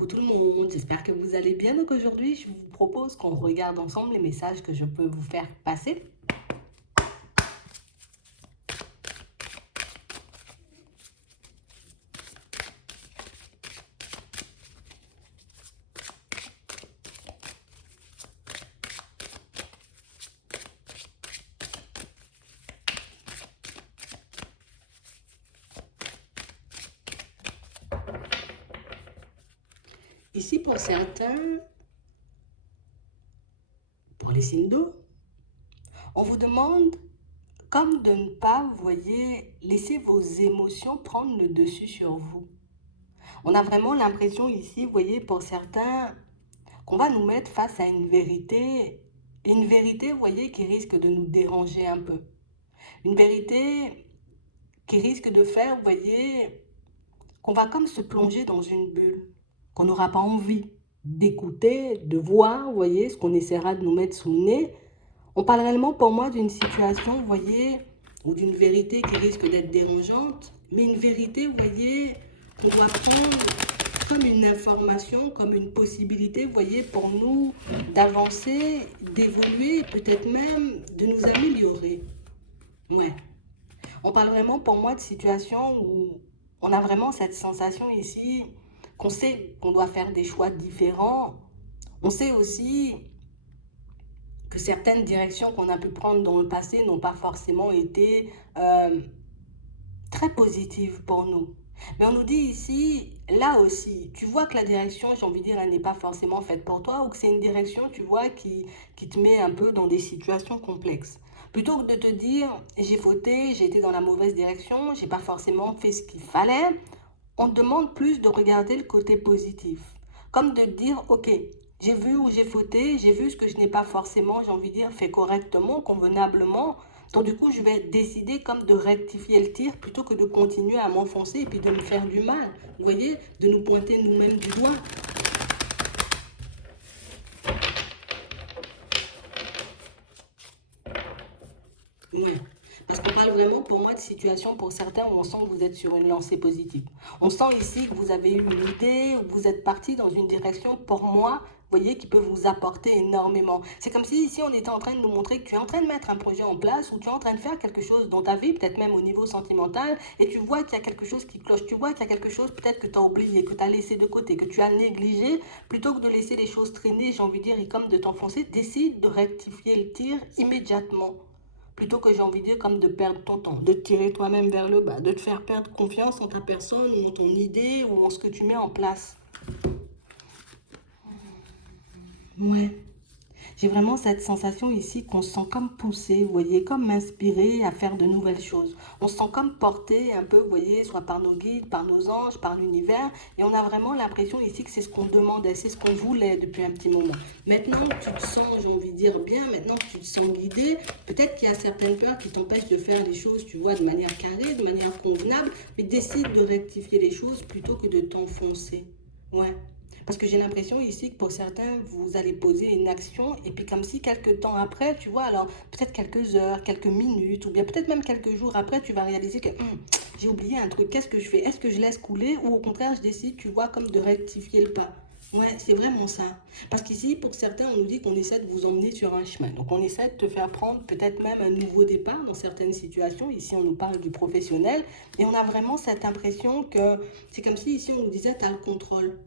Coucou tout le monde, j'espère que vous allez bien. Donc aujourd'hui, je vous propose qu'on regarde ensemble les messages que je peux vous faire passer. Ici, pour certains, pour les signes d'eau, on vous demande comme de ne pas, vous voyez, laisser vos émotions prendre le dessus sur vous. On a vraiment l'impression ici, vous voyez, pour certains, qu'on va nous mettre face à une vérité, vous voyez, qui risque de nous déranger un peu. Une vérité qui risque de faire, vous voyez, qu'on va comme se plonger dans une bulle, qu'on n'aura pas envie d'écouter, de voir, vous voyez, ce qu'on essaiera de nous mettre sous le nez. On parle réellement pour moi d'une situation, vous voyez, ou d'une vérité qui risque d'être dérangeante, mais une vérité, vous voyez, qu'on doit prendre comme une information, comme une possibilité, vous voyez, pour nous d'avancer, d'évoluer, peut-être même de nous améliorer. Ouais. On parle vraiment pour moi de situations où on a vraiment cette sensation ici qu'on sait qu'on doit faire des choix différents. On sait aussi que certaines directions qu'on a pu prendre dans le passé n'ont pas forcément été très positives pour nous. Mais on nous dit ici, là aussi, tu vois que la direction, j'ai envie de dire, elle n'est pas forcément faite pour toi ou que c'est une direction, tu vois, qui te met un peu dans des situations complexes. Plutôt que de te dire, j'ai fauté, j'ai été dans la mauvaise direction, j'ai pas forcément fait ce qu'il fallait, on te demande plus de regarder le côté positif. Comme de dire, ok, j'ai vu où j'ai fauté, j'ai vu ce que je n'ai pas forcément, j'ai envie de dire, fait correctement, convenablement. Donc du coup, je vais décider comme de rectifier le tir plutôt que de continuer à m'enfoncer et puis de me faire du mal. Vous voyez, de nous pointer nous-mêmes du doigt. Ouais. Parce qu'on parle vraiment pour moi de situation pour certains où on sent que vous êtes sur une lancée positive. On sent ici que vous avez eu une idée, ou que vous êtes parti dans une direction pour moi, vous voyez, qui peut vous apporter énormément. C'est comme si ici on était en train de nous montrer que tu es en train de mettre un projet en place ou tu es en train de faire quelque chose dans ta vie, peut-être même au niveau sentimental, et tu vois qu'il y a quelque chose qui cloche, tu vois qu'il y a quelque chose peut-être que tu as oublié, que tu as laissé de côté, que tu as négligé, plutôt que de laisser les choses traîner, j'ai envie de dire, et comme de t'enfoncer, décide de rectifier le tir immédiatement. Plutôt que j'ai envie de dire comme de perdre ton temps, de te tirer toi-même vers le bas, de te faire perdre confiance en ta personne ou en ton idée ou en ce que tu mets en place. Ouais. J'ai vraiment cette sensation ici qu'on se sent comme poussé, vous voyez, comme inspiré à faire de nouvelles choses. On se sent comme porté un peu, vous voyez, soit par nos guides, par nos anges, par l'univers. Et on a vraiment l'impression ici que c'est ce qu'on demandait, c'est ce qu'on voulait depuis un petit moment. Maintenant que tu te sens, j'ai envie de dire bien, maintenant que tu te sens guidé, peut-être qu'il y a certaines peurs qui t'empêchent de faire les choses, tu vois, de manière carrée, de manière convenable, mais décide de rectifier les choses plutôt que de t'enfoncer. Ouais. Parce que j'ai l'impression ici que pour certains, vous allez poser une action et puis comme si quelques temps après, tu vois, alors peut-être quelques heures, quelques minutes ou bien peut-être même quelques jours après, tu vas réaliser que j'ai oublié un truc, qu'est-ce que je fais? Est-ce que je laisse couler ou au contraire, je décide, tu vois, comme de rectifier le pas? Ouais, c'est vraiment ça. Parce qu'ici, pour certains, on nous dit qu'on essaie de vous emmener sur un chemin. Donc, on essaie de te faire prendre peut-être même un nouveau départ dans certaines situations. Ici, on nous parle du professionnel. Et on a vraiment cette impression que c'est comme si ici, on nous disait, tu as le contrôle.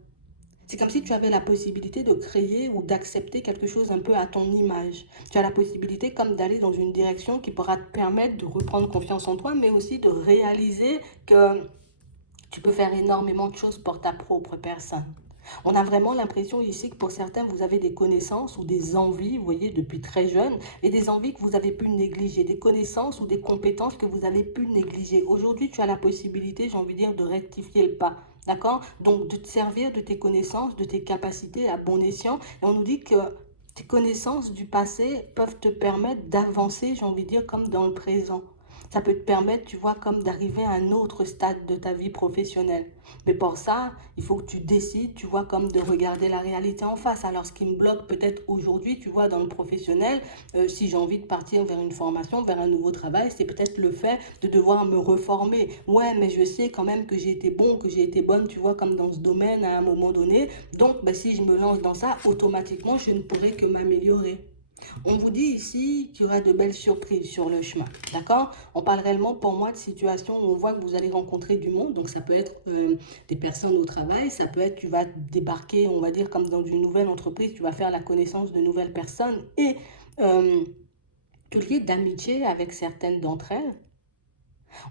C'est comme si tu avais la possibilité de créer ou d'accepter quelque chose un peu à ton image. Tu as la possibilité comme d'aller dans une direction qui pourra te permettre de reprendre confiance en toi, mais aussi de réaliser que tu peux faire énormément de choses pour ta propre personne. On a vraiment l'impression ici que pour certains, vous avez des connaissances ou des envies, vous voyez, depuis très jeune, et des envies que vous avez pu négliger, des connaissances ou des compétences que vous avez pu négliger. Aujourd'hui, tu as la possibilité, j'ai envie de dire, de rectifier le pas. D'accord? Donc, de te servir de tes connaissances, de tes capacités à bon escient. Et on nous dit que tes connaissances du passé peuvent te permettre d'avancer, j'ai envie de dire, comme dans le présent. Ça peut te permettre, tu vois, comme d'arriver à un autre stade de ta vie professionnelle. Mais pour ça, il faut que tu décides, tu vois, comme de regarder la réalité en face. Alors, ce qui me bloque peut-être aujourd'hui, tu vois, dans le professionnel, si j'ai envie de partir vers une formation, vers un nouveau travail, c'est peut-être le fait de devoir me reformer. Ouais, mais je sais quand même que j'ai été bon, que j'ai été bonne, tu vois, comme dans ce domaine à un moment donné. Donc, ben, si je me lance dans ça, automatiquement, je ne pourrai que m'améliorer. On vous dit ici qu'il y aura de belles surprises sur le chemin, d'accord? On parle réellement pour moi de situations où on voit que vous allez rencontrer du monde, donc ça peut être des personnes au travail, ça peut être tu vas débarquer, on va dire comme dans une nouvelle entreprise, tu vas faire la connaissance de nouvelles personnes et euh, tu lies d'amitié avec certaines d'entre elles.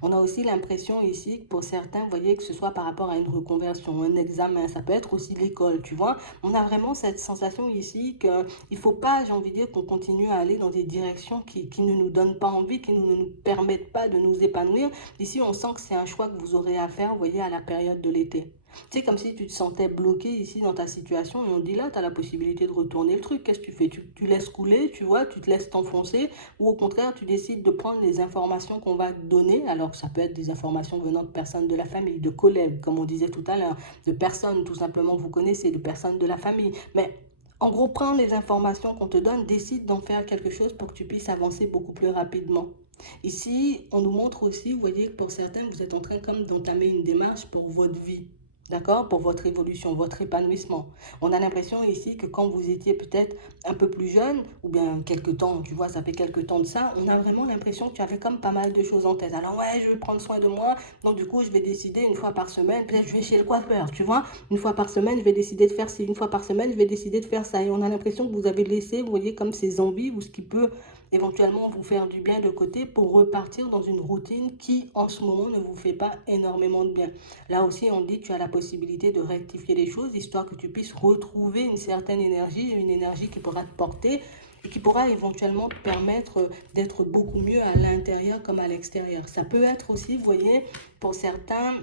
On a aussi l'impression ici que pour certains, vous voyez, que ce soit par rapport à une reconversion, un examen, ça peut être aussi l'école, tu vois. On a vraiment cette sensation ici qu'il ne faut pas, j'ai envie de dire, qu'on continue à aller dans des directions qui ne nous donnent pas envie, qui ne nous permettent pas de nous épanouir. Ici, on sent que c'est un choix que vous aurez à faire, vous voyez, à la période de l'été. C'est comme si tu te sentais bloqué ici dans ta situation et on dit là, tu as la possibilité de retourner le truc. Qu'est-ce que tu fais? Tu laisses couler, tu vois, tu te laisses t'enfoncer ou au contraire, tu décides de prendre les informations qu'on va te donner, alors que ça peut être des informations venant de personnes de la famille, de collègues, comme on disait tout à l'heure, de personnes tout simplement que vous connaissez, de personnes de la famille. Mais en gros, prends les informations qu'on te donne, décide d'en faire quelque chose pour que tu puisses avancer beaucoup plus rapidement. Ici, on nous montre aussi, vous voyez, que pour certains, vous êtes en train comme d'entamer une démarche pour votre vie. D'accord? Pour votre évolution, votre épanouissement. On a l'impression ici que quand vous étiez peut-être un peu plus jeune, ou bien quelques temps, tu vois, ça fait quelques temps de ça, on a vraiment l'impression que tu avais comme pas mal de choses en tête. Alors ouais, je vais prendre soin de moi, donc du coup, je vais décider une fois par semaine, peut-être je vais chez le coiffeur, tu vois, une fois par semaine, je vais décider de faire ci, une fois par semaine, je vais décider de faire ça. Et on a l'impression que vous avez laissé, vous voyez, comme ces envies ou ce qui peut éventuellement vous faire du bien de côté pour repartir dans une routine qui, en ce moment, ne vous fait pas énormément de bien. Là aussi, on dit que tu as la possibilité de rectifier les choses, histoire que tu puisses retrouver une certaine énergie, une énergie qui pourra te porter et qui pourra éventuellement te permettre d'être beaucoup mieux à l'intérieur comme à l'extérieur. Ça peut être aussi, vous voyez, pour certains,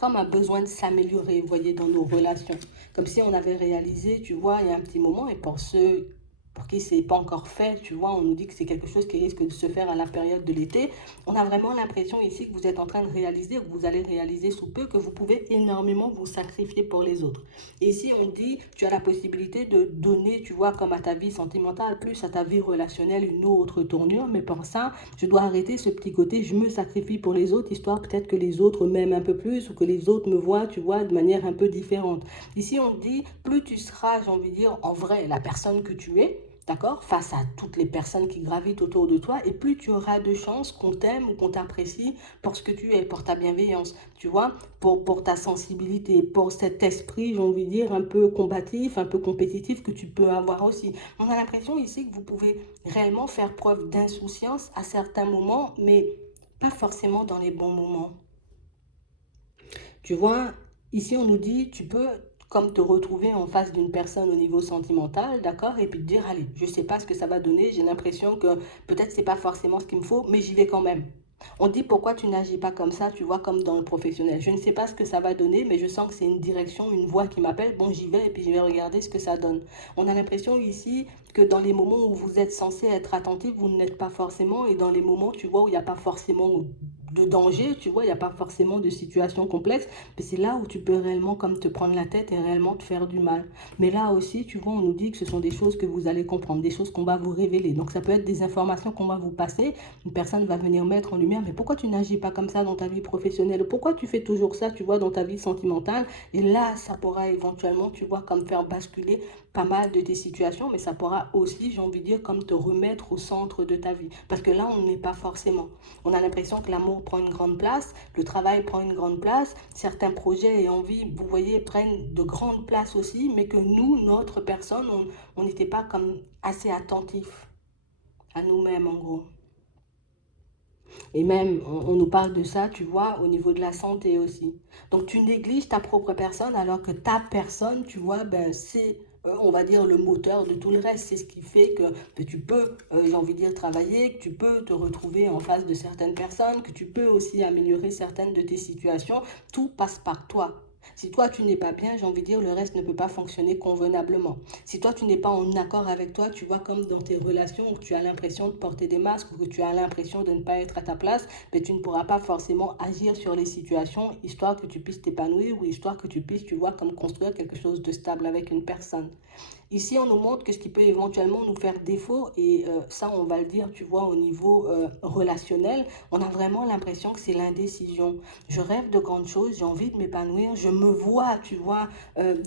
comme un besoin de s'améliorer, vous voyez, dans nos relations. Comme si on avait réalisé, tu vois, il y a un petit moment, et pour ceux pour qui ce n'est pas encore fait, tu vois, on nous dit que c'est quelque chose qui risque de se faire à la période de l'été. On a vraiment l'impression ici que vous êtes en train de réaliser, que vous allez réaliser sous peu, que vous pouvez énormément vous sacrifier pour les autres. Et ici, on dit, tu as la possibilité de donner, tu vois, comme à ta vie sentimentale, plus à ta vie relationnelle, une autre tournure. Mais pour ça, je dois arrêter ce petit côté, je me sacrifie pour les autres, histoire peut-être que les autres m'aiment un peu plus ou que les autres me voient, tu vois, de manière un peu différente. Ici, on dit, plus tu seras, j'ai envie de dire, en vrai, la personne que tu es, d'accord, face à toutes les personnes qui gravitent autour de toi, et plus tu auras de chances qu'on t'aime ou qu'on t'apprécie pour ce que tu es, pour ta bienveillance, tu vois, pour ta sensibilité, pour cet esprit, j'ai envie de dire, un peu combatif, un peu compétitif que tu peux avoir aussi. On a l'impression ici que vous pouvez réellement faire preuve d'insouciance à certains moments, mais pas forcément dans les bons moments. Tu vois, ici on nous dit, tu peux comme te retrouver en face d'une personne au niveau sentimental, d'accord, et puis te dire, allez, je sais pas ce que ça va donner, j'ai l'impression que peut-être c'est pas forcément ce qu'il me faut, mais j'y vais quand même. On dit pourquoi tu n'agis pas comme ça, tu vois, comme dans le professionnel. Je ne sais pas ce que ça va donner, mais je sens que c'est une direction, une voix qui m'appelle. Bon, j'y vais et puis je vais regarder ce que ça donne. On a l'impression ici que dans les moments où vous êtes censé être attentif, vous ne l'êtes pas forcément. Et dans les moments, tu vois, où il n'y a pas forcément de danger, tu vois, il n'y a pas forcément de situation complexe, mais c'est là où tu peux réellement comme te prendre la tête et réellement te faire du mal. Mais là aussi, tu vois, on nous dit que ce sont des choses que vous allez comprendre, des choses qu'on va vous révéler. Donc ça peut être des informations qu'on va vous passer, une personne va venir mettre en lumière, mais pourquoi tu n'agis pas comme ça dans ta vie professionnelle? Pourquoi tu fais toujours ça, tu vois, dans ta vie sentimentale? Et là, ça pourra éventuellement, tu vois, comme faire basculer pas mal de tes situations, mais ça pourra aussi, j'ai envie de dire, comme te remettre au centre de ta vie. Parce que là, on n'est pas forcément. On a l'impression que l'amour prend une grande place, le travail prend une grande place, certains projets et envies, vous voyez, prennent de grandes places aussi, mais que nous, notre personne, on n'était pas comme assez attentifs à nous-mêmes, en gros. Et même, on nous parle de ça, tu vois, au niveau de la santé aussi. Donc, tu négliges ta propre personne alors que ta personne, tu vois, ben, c'est, on va dire, le moteur de tout le reste. C'est ce qui fait que tu peux, j'ai envie de dire, travailler, que tu peux te retrouver en face de certaines personnes, que tu peux aussi améliorer certaines de tes situations. Tout passe par toi. Si toi, tu n'es pas bien, j'ai envie de dire, le reste ne peut pas fonctionner convenablement. Si toi, tu n'es pas en accord avec toi, tu vois, comme dans tes relations où tu as l'impression de porter des masques ou que tu as l'impression de ne pas être à ta place, mais tu ne pourras pas forcément agir sur les situations, histoire que tu puisses t'épanouir ou histoire que tu puisses, tu vois, comme construire quelque chose de stable avec une personne. Ici, on nous montre que ce qui peut éventuellement nous faire défaut, et ça, on va le dire, tu vois, au niveau relationnel, on a vraiment l'impression que c'est l'indécision. Je rêve de grandes choses, j'ai envie de m'épanouir, je me vois, tu vois,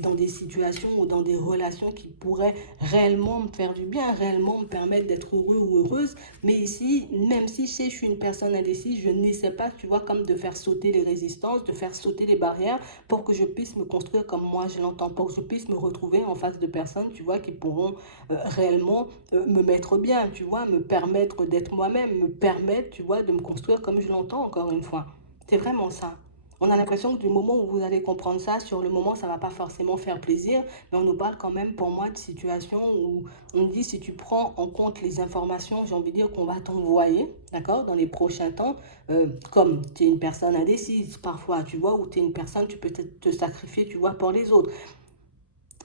dans des situations ou dans des relations qui pourraient réellement me faire du bien, réellement me permettre d'être heureux ou heureuse. Mais ici, même si je sais que je suis une personne indécise, je n'essaie pas, tu vois, comme de faire sauter les résistances, de faire sauter les barrières pour que je puisse me construire comme moi je l'entends, pour que je puisse me retrouver en face de personnes, tu vois, qui pourront réellement me mettre bien, tu vois, me permettre d'être moi-même, me permettre, tu vois, de me construire comme je l'entends, encore une fois. C'est vraiment ça. On a l'impression que du moment où vous allez comprendre ça, sur le moment, ça ne va pas forcément faire plaisir, mais on nous parle quand même, pour moi, de situations où on dit si tu prends en compte les informations, j'ai envie de dire qu'on va t'envoyer, d'accord, dans les prochains temps, comme tu es une personne indécise parfois, tu vois, ou tu es une personne, tu peux te sacrifier, tu vois, pour les autres.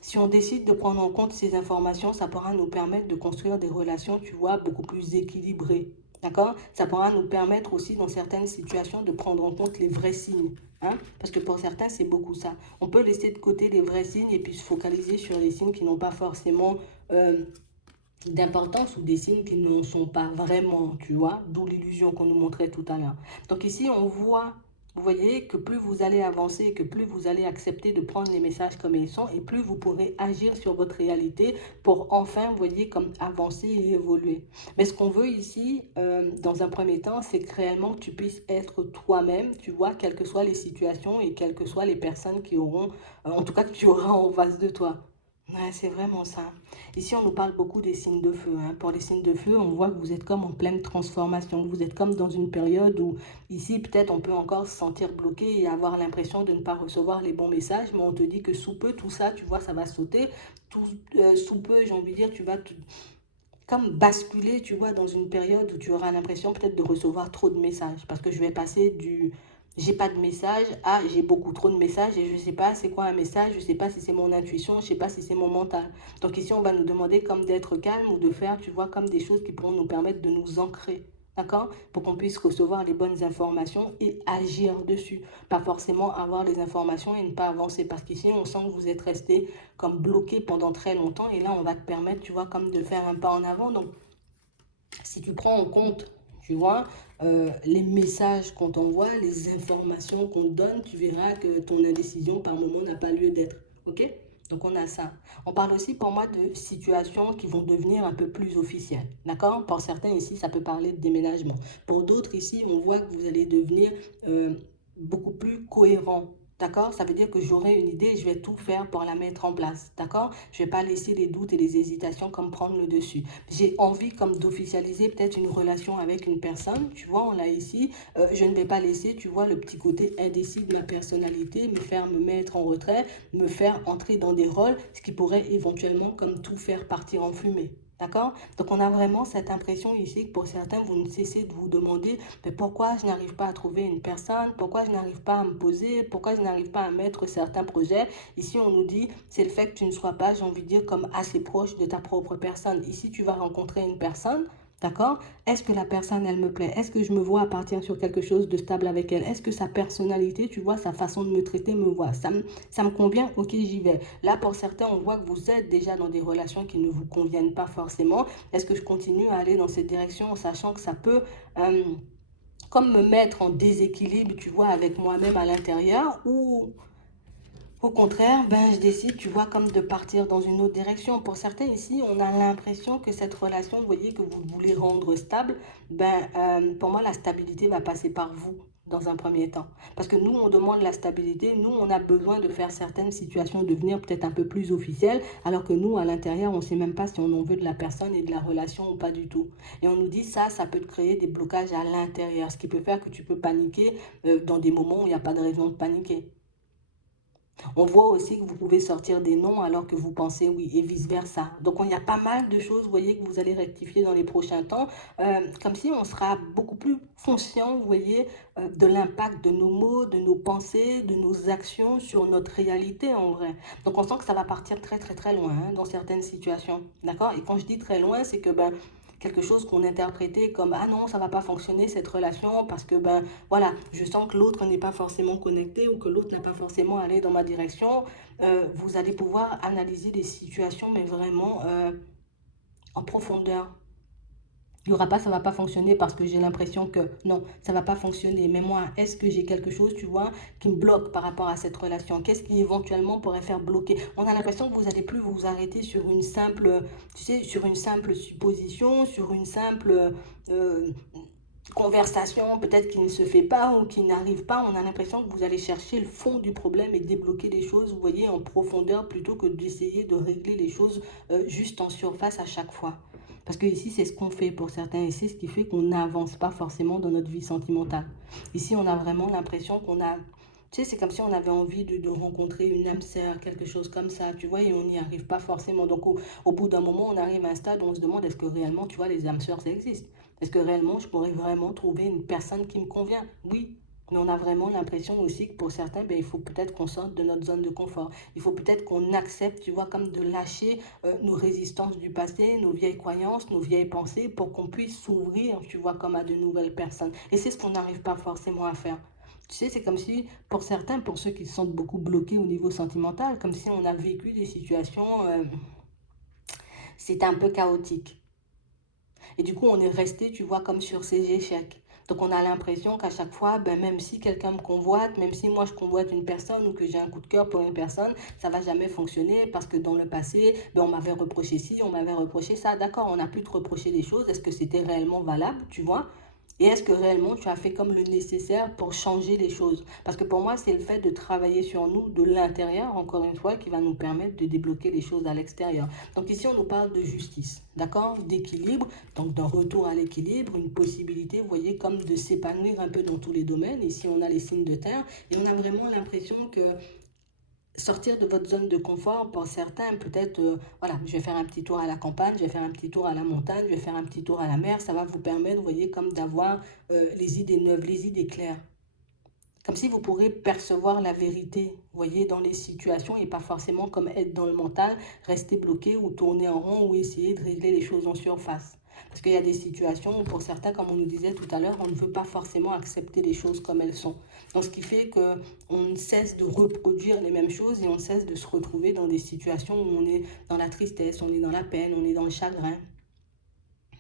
Si on décide de prendre en compte ces informations, ça pourra nous permettre de construire des relations, tu vois, beaucoup plus équilibrées. D'accord? Ça pourra nous permettre aussi, dans certaines situations, de prendre en compte les vrais signes. Hein? Parce que pour certains, c'est beaucoup ça. On peut laisser de côté les vrais signes et puis se focaliser sur les signes qui n'ont pas forcément d'importance ou des signes qui ne sont pas vraiment, tu vois, d'où l'illusion qu'on nous montrait tout à l'heure. Donc ici, on voit, vous voyez, que plus vous allez avancer et que plus vous allez accepter de prendre les messages comme ils sont et plus vous pourrez agir sur votre réalité pour enfin, vous voyez, comme avancer et évoluer. Mais ce qu'on veut ici, dans un premier temps, c'est que réellement tu puisses être toi-même, tu vois, quelles que soient les situations et quelles que soient les personnes qui auront, en tout cas que tu auras en face de toi. Ouais, c'est vraiment ça. Ici, on nous parle beaucoup des signes de feu, hein. Pour les signes de feu, on voit que vous êtes comme en pleine transformation. Vous êtes comme dans une période où, ici, peut-être on peut encore se sentir bloqué et avoir l'impression de ne pas recevoir les bons messages, mais on te dit que sous peu, tout ça, tu vois, ça va sauter. Tout, sous peu, j'ai envie de dire, tu vas comme basculer, tu vois, dans une période où tu auras l'impression peut-être de recevoir trop de messages. Parce que je vais passer du j'ai pas de message à j'ai beaucoup trop de messages et je sais pas c'est quoi un message, je sais pas si c'est mon intuition, je sais pas si c'est mon mental. Donc ici, on va nous demander comme d'être calme ou de faire, tu vois, comme des choses qui pourront nous permettre de nous ancrer. D'accord? Pour qu'on puisse recevoir les bonnes informations et agir dessus. Pas forcément avoir les informations et ne pas avancer. Parce qu'ici, on sent que vous êtes resté comme bloqué pendant très longtemps. Et là, on va te permettre, tu vois, comme de faire un pas en avant. Donc, si tu prends en compte, tu vois, les messages qu'on t'envoie, les informations qu'on te donne, tu verras que ton indécision, par moment, n'a pas lieu d'être. OK? Donc, on a ça. On parle aussi, pour moi, de situations qui vont devenir un peu plus officielles. D'accord? Pour certains, ici, ça peut parler de déménagement. Pour d'autres, ici, on voit que vous allez devenir beaucoup plus cohérent. D'accord? Ça veut dire que j'aurai une idée et je vais tout faire pour la mettre en place. D'accord? Je ne vais pas laisser les doutes et les hésitations comme prendre le dessus. J'ai envie comme d'officialiser peut-être une relation avec une personne. Tu vois, on l'a ici. Je ne vais pas laisser, tu vois, le petit côté indécis de ma personnalité me faire me mettre en retrait, me faire entrer dans des rôles, ce qui pourrait éventuellement comme tout faire partir en fumée. D'accord? Donc on a vraiment cette impression ici que pour certains, vous ne cessez de vous demander mais pourquoi je n'arrive pas à trouver une personne, pourquoi je n'arrive pas à me poser, pourquoi je n'arrive pas à mettre certains projets. Ici, on nous dit, c'est le fait que tu ne sois pas, j'ai envie de dire, comme assez proche de ta propre personne. Ici, tu vas rencontrer une personne. D'accord? Est-ce que la personne, elle me plaît? Est-ce que je me vois partir sur quelque chose de stable avec elle? Est-ce que sa personnalité, tu vois, sa façon de me traiter me voit? Ça me convient? Ok, j'y vais. Là, pour certains, on voit que vous êtes déjà dans des relations qui ne vous conviennent pas forcément. Est-ce que je continue à aller dans cette direction en sachant que ça peut comme me mettre en déséquilibre, tu vois, avec moi-même à l'intérieur, ou au contraire, ben, je décide, tu vois, comme de partir dans une autre direction. Pour certains ici, on a l'impression que cette relation, vous voyez, que vous voulez rendre stable, ben, pour moi, la stabilité va passer par vous dans un premier temps. Parce que nous, on demande la stabilité, nous, on a besoin de faire certaines situations devenir peut-être un peu plus officielles, alors que nous, à l'intérieur, on ne sait même pas si on en veut de la personne et de la relation ou pas du tout. Et on nous dit ça peut te créer des blocages à l'intérieur, ce qui peut faire que tu peux paniquer dans des moments où il n'y a pas de raison de paniquer. On voit aussi que vous pouvez sortir des noms alors que vous pensez oui et vice-versa. Donc, il y a pas mal de choses, vous voyez, que vous allez rectifier dans les prochains temps, comme si on sera beaucoup plus conscient, vous voyez, de l'impact de nos mots, de nos pensées, de nos actions sur notre réalité en vrai. Donc, on sent que ça va partir très, très, très loin hein, dans certaines situations. D'accord? Et quand je dis très loin, c'est que ben, quelque chose qu'on interprétait comme ah non, ça va pas fonctionner cette relation parce que ben voilà, je sens que l'autre n'est pas forcément connecté ou que l'autre n'a pas forcément allé dans ma direction. Vous allez pouvoir analyser des situations, mais vraiment en profondeur. Il n'y aura pas, ça ne va pas fonctionner parce que j'ai l'impression que non, ça ne va pas fonctionner. Mais moi, est-ce que j'ai quelque chose, tu vois, qui me bloque par rapport à cette relation? Qu'est-ce qui éventuellement pourrait faire bloquer? On a l'impression que vous n'allez plus vous arrêter sur une simple, tu sais, sur une simple supposition, sur une simple euh, conversation peut-être qui ne se fait pas ou qui n'arrive pas. On a l'impression que vous allez chercher le fond du problème et débloquer les choses, vous voyez, en profondeur plutôt que d'essayer de régler les choses juste en surface à chaque fois. Parce que ici, c'est ce qu'on fait pour certains et c'est ce qui fait qu'on n'avance pas forcément dans notre vie sentimentale. Ici, on a vraiment l'impression qu'on a... Tu sais, c'est comme si on avait envie de rencontrer une âme sœur, quelque chose comme ça, tu vois, et on n'y arrive pas forcément. Donc, au bout d'un moment, on arrive à un stade où on se demande est-ce que réellement, tu vois, les âmes sœurs, ça existe? Est-ce que réellement, je pourrais vraiment trouver une personne qui me convient? Oui, mais on a vraiment l'impression aussi que pour certains, ben, il faut peut-être qu'on sorte de notre zone de confort. Il faut peut-être qu'on accepte, tu vois, comme de lâcher nos résistances du passé, nos vieilles croyances, nos vieilles pensées, pour qu'on puisse s'ouvrir, tu vois, comme à de nouvelles personnes. Et c'est ce qu'on n'arrive pas forcément à faire. Tu sais, c'est comme si, pour certains, pour ceux qui se sentent beaucoup bloqués au niveau sentimental, comme si on a vécu des situations, c'était un peu chaotique. Et du coup, on est resté, tu vois, comme sur ces échecs. Donc, on a l'impression qu'à chaque fois, ben, même si quelqu'un me convoite, même si moi je convoite une personne ou que j'ai un coup de cœur pour une personne, ça va jamais fonctionner parce que dans le passé, ben, on m'avait reproché ci, on m'avait reproché ça. D'accord, on a pu te reprocher des choses. Est-ce que c'était réellement valable, tu vois? Et est-ce que réellement tu as fait comme le nécessaire pour changer les choses? Parce que pour moi, c'est le fait de travailler sur nous de l'intérieur, encore une fois, qui va nous permettre de débloquer les choses à l'extérieur. Donc ici, on nous parle de justice, d'accord? D'équilibre, donc d'un retour à l'équilibre, une possibilité, vous voyez, comme de s'épanouir un peu dans tous les domaines. Ici, on a les signes de terre et on a vraiment l'impression que sortir de votre zone de confort, pour certains, peut-être, voilà, je vais faire un petit tour à la campagne, je vais faire un petit tour à la montagne, je vais faire un petit tour à la mer, ça va vous permettre, vous voyez, comme d'avoir les idées neuves, les idées claires. Comme si vous pourrez percevoir la vérité, vous voyez, dans les situations et pas forcément comme être dans le mental, rester bloqué ou tourner en rond ou essayer de régler les choses en surface. Parce qu'il y a des situations où pour certains, comme on nous disait tout à l'heure, on ne veut pas forcément accepter les choses comme elles sont. Donc ce qui fait qu'on ne cesse de reproduire les mêmes choses et on cesse de se retrouver dans des situations où on est dans la tristesse, on est dans la peine, on est dans le chagrin.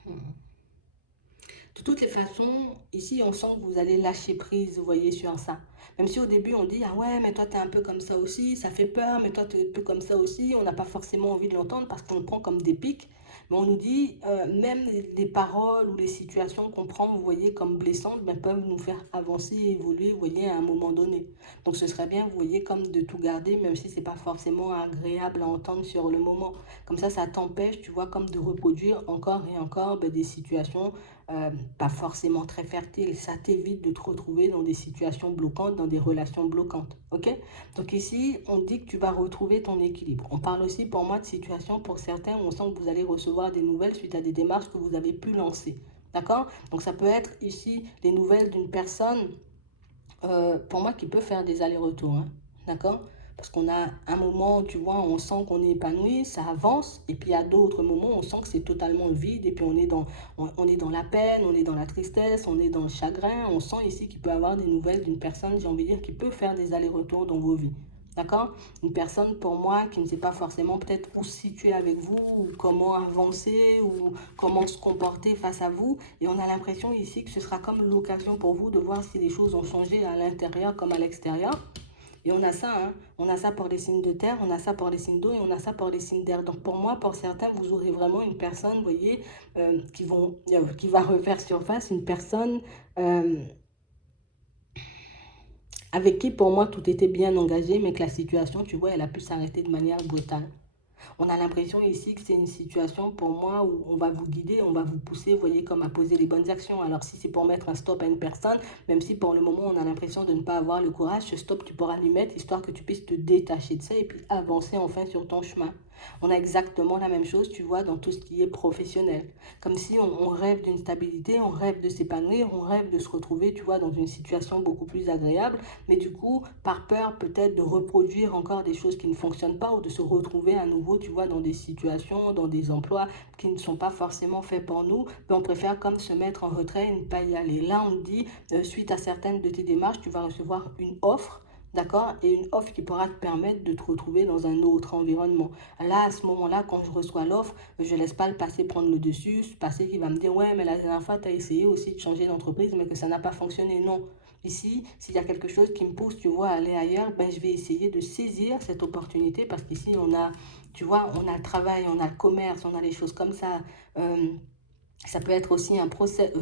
De toutes les façons, ici, on sent que vous allez lâcher prise, vous voyez, sur ça. Même si au début, on dit, ah ouais, mais toi, t'es un peu comme ça aussi, ça fait peur, mais toi, t'es un peu comme ça aussi, on n'a pas forcément envie de l'entendre parce qu'on le prend comme des pics. Mais on nous dit, même les paroles ou les situations qu'on prend, vous voyez, comme blessantes, ben, peuvent nous faire avancer et évoluer, vous voyez, à un moment donné. Donc, ce serait bien, vous voyez, comme de tout garder, même si c'est pas forcément agréable à entendre sur le moment. Comme ça t'empêche, tu vois, comme de reproduire encore et encore ben, des situations pas forcément très fertile, ça t'évite de te retrouver dans des situations bloquantes, dans des relations bloquantes. Ok? Donc ici, on dit que tu vas retrouver ton équilibre. On parle aussi pour moi de situations pour certains où on sent que vous allez recevoir des nouvelles suite à des démarches que vous avez pu lancer. D'accord? Donc ça peut être ici les nouvelles d'une personne, pour moi, qui peut faire des allers-retours. Hein. D'accord? Parce qu'on a un moment, tu vois, on sent qu'on est épanoui, ça avance, et puis à d'autres moments, on sent que c'est totalement vide, et puis on est dans la peine, on est dans la tristesse, on est dans le chagrin. On sent ici qu'il peut y avoir des nouvelles d'une personne, j'ai envie de dire, qui peut faire des allers-retours dans vos vies. D'accord? Une personne, pour moi, qui ne sait pas forcément peut-être où se situer avec vous, ou comment avancer, ou comment se comporter face à vous. Et on a l'impression ici que ce sera comme l'occasion pour vous de voir si les choses ont changé à l'intérieur comme à l'extérieur. Et on a ça, hein. On a ça pour les signes de terre, on a ça pour les signes d'eau et on a ça pour les signes d'air. Donc pour moi, pour certains, vous aurez vraiment une personne, vous voyez, qui va refaire surface, une personne avec qui pour moi tout était bien engagé, mais que la situation, tu vois, elle a pu s'arrêter de manière brutale. On a l'impression ici que c'est une situation pour moi où on va vous guider, on va vous pousser, vous voyez, comme à poser les bonnes actions. Alors si c'est pour mettre un stop à une personne, même si pour le moment on a l'impression de ne pas avoir le courage, ce stop tu pourras lui mettre histoire que tu puisses te détacher de ça et puis avancer enfin sur ton chemin. On a exactement la même chose, tu vois, dans tout ce qui est professionnel. Comme si on rêve d'une stabilité, on rêve de s'épanouir, on rêve de se retrouver, tu vois, dans une situation beaucoup plus agréable. Mais du coup, par peur peut-être de reproduire encore des choses qui ne fonctionnent pas ou de se retrouver à nouveau, tu vois, dans des situations, dans des emplois qui ne sont pas forcément faits pour nous, mais on préfère comme se mettre en retrait et ne pas y aller. Là, on dit, suite à certaines de tes démarches, tu vas recevoir une offre. D'accord? Et une offre qui pourra te permettre de te retrouver dans un autre environnement. Là, à ce moment-là, quand je reçois l'offre, je ne laisse pas le passé prendre le dessus. Ce passé qui va me dire, ouais, mais la dernière fois, tu as essayé aussi de changer d'entreprise, mais que ça n'a pas fonctionné. Non. Ici, s'il y a quelque chose qui me pousse, tu vois, à aller ailleurs, ben, je vais essayer de saisir cette opportunité parce qu'ici, on a, tu vois, on a le travail, on a le commerce, on a les choses comme ça. Ça peut être aussi un procès.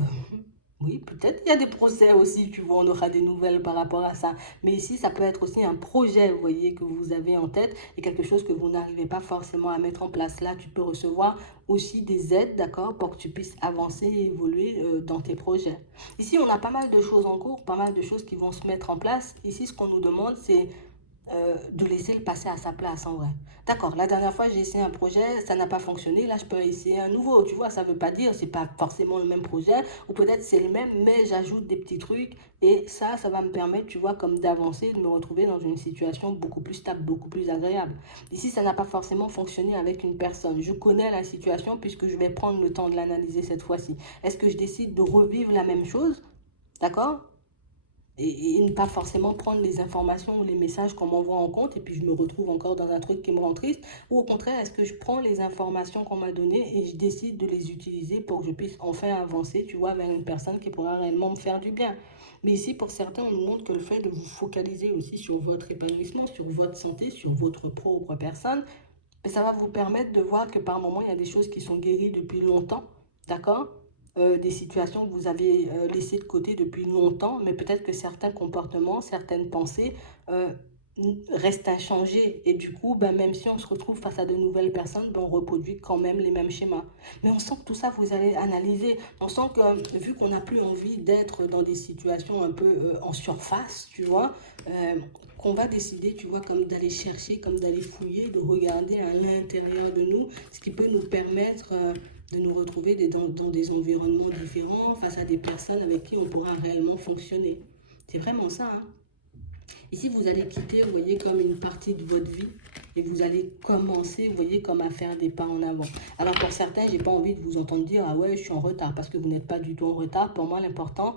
Oui, peut-être il y a des procès aussi, tu vois, on aura des nouvelles par rapport à ça. Mais ici, ça peut être aussi un projet, vous voyez, que vous avez en tête et quelque chose que vous n'arrivez pas forcément à mettre en place. Là, tu peux recevoir aussi des aides, d'accord, pour que tu puisses avancer et évoluer dans tes projets. Ici, on a pas mal de choses en cours, pas mal de choses qui vont se mettre en place. Ici, ce qu'on nous demande, c'est de laisser le passé à sa place en vrai. D'accord, la dernière fois j'ai essayé un projet, ça n'a pas fonctionné, là je peux essayer un nouveau, tu vois, ça veut pas dire, c'est pas forcément le même projet, ou peut-être c'est le même, mais j'ajoute des petits trucs, et ça va me permettre, tu vois, comme d'avancer, de me retrouver dans une situation beaucoup plus stable, beaucoup plus agréable. Ici, ça n'a pas forcément fonctionné avec une personne. Je connais la situation puisque je vais prendre le temps de l'analyser cette fois-ci. Est-ce que je décide de revivre la même chose? D'accord? Et ne pas forcément prendre les informations ou les messages qu'on m'envoie en compte et puis je me retrouve encore dans un truc qui me rend triste, ou au contraire, est-ce que je prends les informations qu'on m'a données et je décide de les utiliser pour que je puisse enfin avancer, tu vois, vers une personne qui pourra réellement me faire du bien. Mais ici, pour certains, on nous montre que le fait de vous focaliser aussi sur votre épanouissement, sur votre santé, sur votre propre personne, ça va vous permettre de voir que par moment, il y a des choses qui sont guéries depuis longtemps, d'accord? Des situations que vous avez laissées de côté depuis longtemps, mais peut-être que certains comportements, certaines pensées euh, restent inchangées. Et du coup, ben, même si on se retrouve face à de nouvelles personnes, ben, on reproduit quand même les mêmes schémas. Mais on sent que tout ça, vous allez analyser. On sent que vu qu'on n'a plus envie d'être dans des situations un peu en surface, tu vois, qu'on va décider, tu vois, comme d'aller chercher, comme d'aller fouiller, de regarder à l'intérieur de nous, ce qui peut nous permettre de nous retrouver dans des environnements différents, face à des personnes avec qui on pourra réellement fonctionner. C'est vraiment ça, hein. Ici, vous allez quitter, vous voyez, comme une partie de votre vie et vous allez commencer, vous voyez, comme à faire des pas en avant. Alors pour certains, j'ai pas envie de vous entendre dire, ah ouais, je suis en retard, parce que vous n'êtes pas du tout en retard. Pour moi, l'important,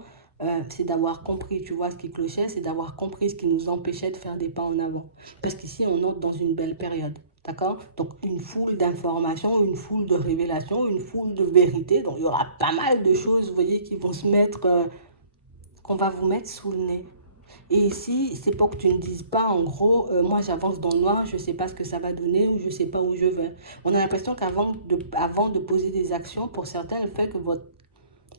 c'est d'avoir compris, tu vois, ce qui clochait, c'est d'avoir compris ce qui nous empêchait de faire des pas en avant. Parce qu'ici, on entre dans une belle période. D'accord? Donc, une foule d'informations, une foule de révélations, une foule de vérités. Donc, il y aura pas mal de choses, vous voyez, qui vont se mettre, qu'on va vous mettre sous le nez. Et ici, c'est pour que tu ne dises pas, en gros, moi j'avance dans le noir, je ne sais pas ce que ça va donner ou je ne sais pas où je vais. On a l'impression avant de poser des actions, pour certains, le fait que votre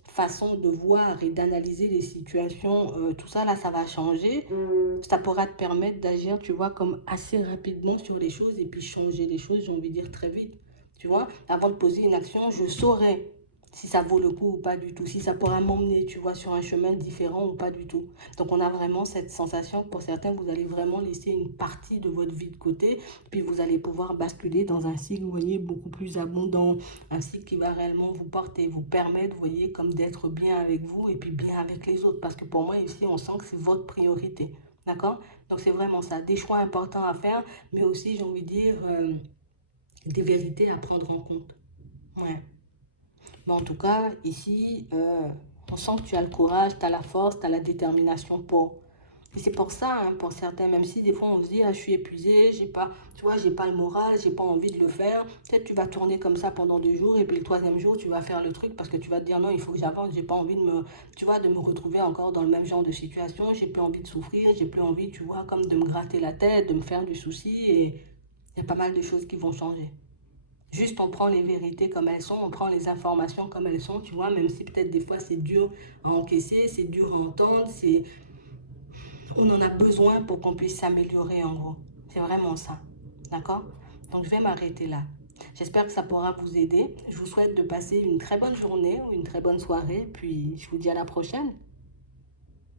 façon de voir et d'analyser les situations, tout ça, là, ça va changer. Ça pourra te permettre d'agir, tu vois, comme assez rapidement sur les choses et puis changer les choses, j'ai envie de dire très vite. Tu vois, avant de poser une action, je saurais si ça vaut le coup ou pas du tout, si ça pourra m'emmener, tu vois, sur un chemin différent ou pas du tout. Donc on a vraiment cette sensation, pour certains, vous allez vraiment laisser une partie de votre vie de côté, puis vous allez pouvoir basculer dans un cycle, vous voyez, beaucoup plus abondant, un cycle qui va réellement vous porter, vous permettre, vous voyez, comme d'être bien avec vous et puis bien avec les autres. Parce que pour moi, ici, on sent que c'est votre priorité. D'accord? Donc c'est vraiment ça, des choix importants à faire, mais aussi, j'ai envie de dire, des vérités à prendre en compte. Ouais. Mais en tout cas, ici, on sent que tu as le courage, tu as la force, tu as la détermination pour. Et c'est pour ça, hein, pour certains, même si des fois on se dit, ah, je suis épuisé, j'ai pas, tu vois, j'ai pas le moral, j'ai pas envie de le faire. Peut-être tu vas tourner comme ça pendant 2 jours et puis le troisième jour, tu vas faire le truc parce que tu vas te dire, non, il faut que j'avance, j'ai pas envie de me, tu vois, de me retrouver encore dans le même genre de situation, j'ai plus envie de souffrir, j'ai plus envie, tu vois, comme de me gratter la tête, de me faire du souci et il y a pas mal de choses qui vont changer. Juste, on prend les vérités comme elles sont, on prend les informations comme elles sont, tu vois, même si peut-être des fois c'est dur à encaisser, c'est dur à entendre, on en a besoin pour qu'on puisse s'améliorer en gros. C'est vraiment ça. D'accord? Donc, je vais m'arrêter là. J'espère que ça pourra vous aider. Je vous souhaite de passer une très bonne journée ou une très bonne soirée, puis je vous dis à la prochaine.